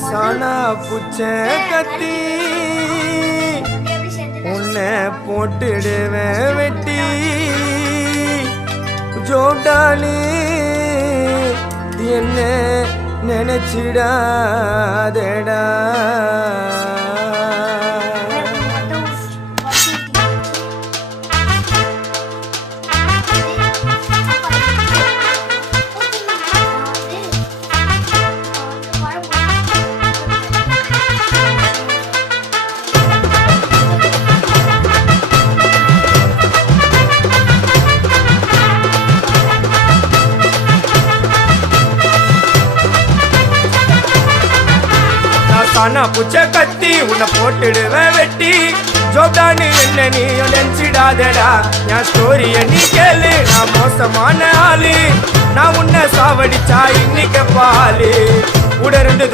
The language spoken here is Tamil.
சானா புச்ச கத்தி உன்னை போட்டுடுவேன் வெட்டி ஜோடாலி என்ன நினைச்சிடாதடா சானா புச்ச கத்தி உன்னை போட்டுடுவேன் வெட்டி ஜோப்டானு என்ன நீ நினைச்சிடாதடா என் ஸ்டோரிய நீ கேளு நான் மோசமான ஆளு நான் உன்னை சாவடிச்சா இன்னைக்கு பாலு உடருந்து